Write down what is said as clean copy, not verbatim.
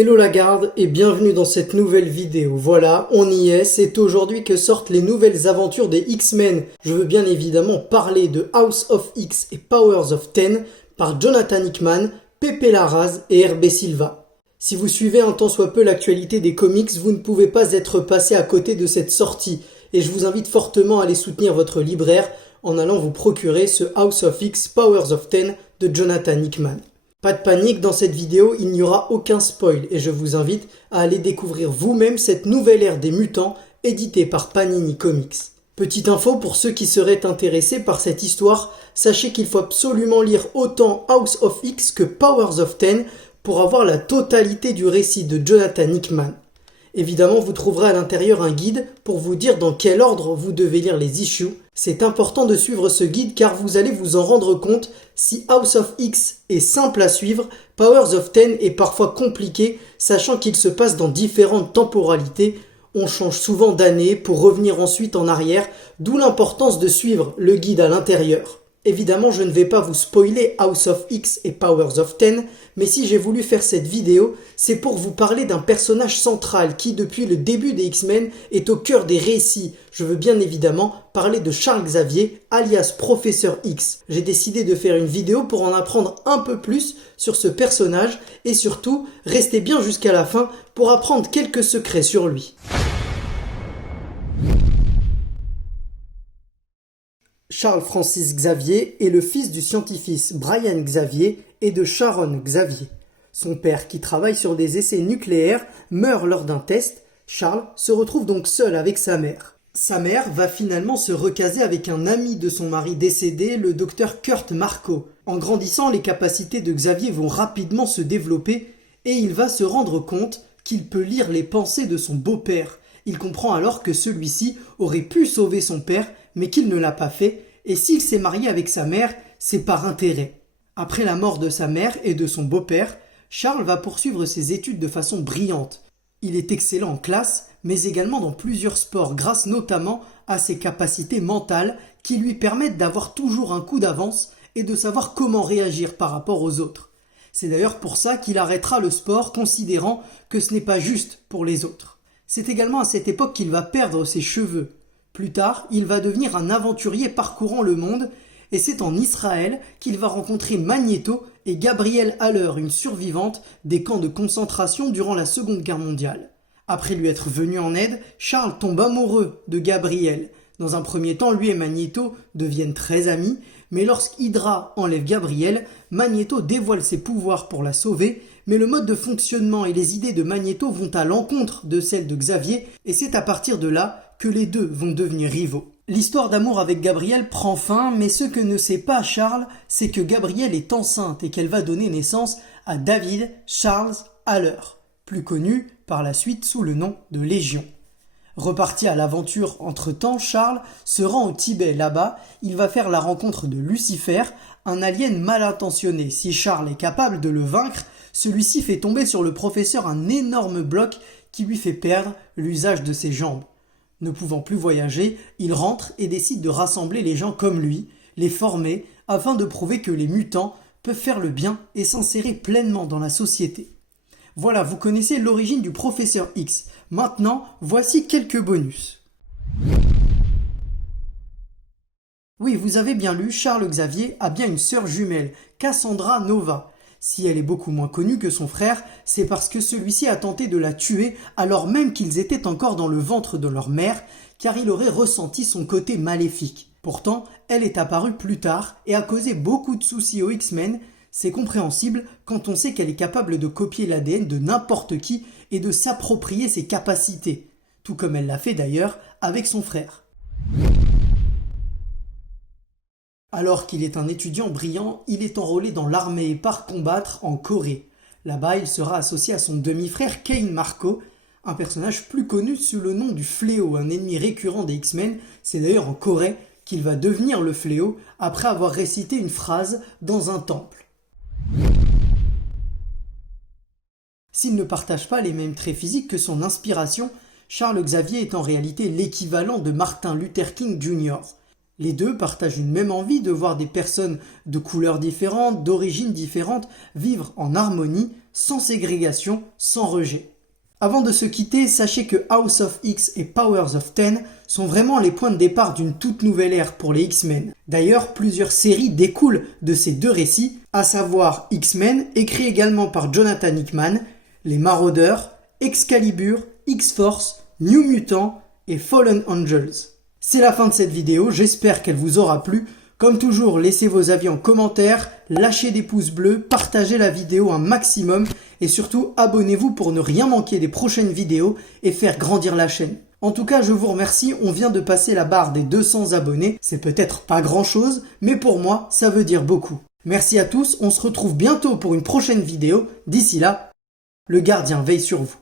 Hello la garde et bienvenue dans cette nouvelle vidéo. Voilà, on y est, c'est aujourd'hui que sortent les nouvelles aventures des X-Men. Je veux bien évidemment parler de House of X et Powers of Ten par Jonathan Hickman, Pepe Larraz et Hervé Silva. Si vous suivez un tant soit peu l'actualité des comics, vous ne pouvez pas être passé à côté de cette sortie et je vous invite fortement à aller soutenir votre libraire en allant vous procurer ce House of X Powers of Ten de Jonathan Hickman. Pas de panique, dans cette vidéo, il n'y aura aucun spoil et je vous invite à aller découvrir vous-même cette nouvelle ère des mutants éditée par Panini Comics. Petite info pour ceux qui seraient intéressés par cette histoire, sachez qu'il faut absolument lire autant House of X que Powers of Ten pour avoir la totalité du récit de Jonathan Hickman. Évidemment, vous trouverez à l'intérieur un guide pour vous dire dans quel ordre vous devez lire les issues. C'est important de suivre ce guide car vous allez vous en rendre compte, si House of X est simple à suivre, Powers of Ten est parfois compliqué, sachant qu'il se passe dans différentes temporalités. On change souvent d'année pour revenir ensuite en arrière, d'où l'importance de suivre le guide à l'intérieur. Évidemment, je ne vais pas vous spoiler House of X et Powers of Ten, mais si j'ai voulu faire cette vidéo, c'est pour vous parler d'un personnage central qui, depuis le début des X-Men, est au cœur des récits. Je veux bien évidemment parler de Charles Xavier, alias Professeur X. J'ai décidé de faire une vidéo pour en apprendre un peu plus sur ce personnage et surtout, restez bien jusqu'à la fin pour apprendre quelques secrets sur lui. Charles Francis Xavier est le fils du scientifique Brian Xavier et de Sharon Xavier. Son père, qui travaille sur des essais nucléaires, meurt lors d'un test. Charles se retrouve donc seul avec sa mère. Sa mère va finalement se recaser avec un ami de son mari décédé, le docteur Kurt Marco. En grandissant, les capacités de Xavier vont rapidement se développer et il va se rendre compte qu'il peut lire les pensées de son beau-père. Il comprend alors que celui-ci aurait pu sauver son père, mais qu'il ne l'a pas fait, et s'il s'est marié avec sa mère, c'est par intérêt. Après la mort de sa mère et de son beau-père, Charles va poursuivre ses études de façon brillante. Il est excellent en classe, mais également dans plusieurs sports, grâce notamment à ses capacités mentales qui lui permettent d'avoir toujours un coup d'avance et de savoir comment réagir par rapport aux autres. C'est d'ailleurs pour ça qu'il arrêtera le sport, considérant que ce n'est pas juste pour les autres. C'est également à cette époque qu'il va perdre ses cheveux. Plus tard, il va devenir un aventurier parcourant le monde et c'est en Israël qu'il va rencontrer Magneto et Gabrielle Haller, une survivante des camps de concentration durant la Seconde Guerre mondiale. Après lui être venu en aide, Charles tombe amoureux de Gabrielle. Dans un premier temps, lui et Magneto deviennent très amis, mais lorsqu'Hydra enlève Gabrielle, Magneto dévoile ses pouvoirs pour la sauver, mais le mode de fonctionnement et les idées de Magneto vont à l'encontre de celles de Xavier, et c'est à partir de là que les deux vont devenir rivaux. L'histoire d'amour avec Gabrielle prend fin, mais ce que ne sait pas Charles, c'est que Gabrielle est enceinte et qu'elle va donner naissance à David Charles Haller, plus connu par la suite sous le nom de Légion. Reparti à l'aventure entre-temps, Charles se rend au Tibet. Là-bas, il va faire la rencontre de Lucifer, un alien mal intentionné. Si Charles est capable de le vaincre, celui-ci fait tomber sur le professeur un énorme bloc qui lui fait perdre l'usage de ses jambes. Ne pouvant plus voyager, il rentre et décide de rassembler les gens comme lui, les former, afin de prouver que les mutants peuvent faire le bien et s'insérer pleinement dans la société. Voilà, vous connaissez l'origine du Professeur X. Maintenant, voici quelques bonus. Oui, vous avez bien lu, Charles Xavier a bien une sœur jumelle, Cassandra Nova. Si elle est beaucoup moins connue que son frère, c'est parce que celui-ci a tenté de la tuer alors même qu'ils étaient encore dans le ventre de leur mère, car il aurait ressenti son côté maléfique. Pourtant, elle est apparue plus tard et a causé beaucoup de soucis aux X-Men. C'est compréhensible quand on sait qu'elle est capable de copier l'ADN de n'importe qui et de s'approprier ses capacités, tout comme elle l'a fait d'ailleurs avec son frère. Alors qu'il est un étudiant brillant, il est enrôlé dans l'armée et part combattre en Corée. Là-bas, il sera associé à son demi-frère Kane Marco, un personnage plus connu sous le nom du Fléau, un ennemi récurrent des X-Men. C'est d'ailleurs en Corée qu'il va devenir le Fléau après avoir récité une phrase dans un temple. S'il ne partage pas les mêmes traits physiques que son inspiration, Charles Xavier est en réalité l'équivalent de Martin Luther King Jr. Les deux partagent une même envie de voir des personnes de couleurs différentes, d'origines différentes, vivre en harmonie sans ségrégation, sans rejet. Avant de se quitter, sachez que House of X et Powers of Ten sont vraiment les points de départ d'une toute nouvelle ère pour les X-Men. D'ailleurs, plusieurs séries découlent de ces deux récits, à savoir X-Men, écrit également par Jonathan Hickman, Les Maraudeurs, Excalibur, X-Force, New Mutants et Fallen Angels. C'est la fin de cette vidéo, j'espère qu'elle vous aura plu. Comme toujours, laissez vos avis en commentaire, lâchez des pouces bleus, partagez la vidéo un maximum et surtout abonnez-vous pour ne rien manquer des prochaines vidéos et faire grandir la chaîne. En tout cas, je vous remercie, on vient de passer la barre des 200 abonnés, c'est peut-être pas grand chose, mais pour moi, ça veut dire beaucoup. Merci à tous, on se retrouve bientôt pour une prochaine vidéo, d'ici là, le gardien veille sur vous.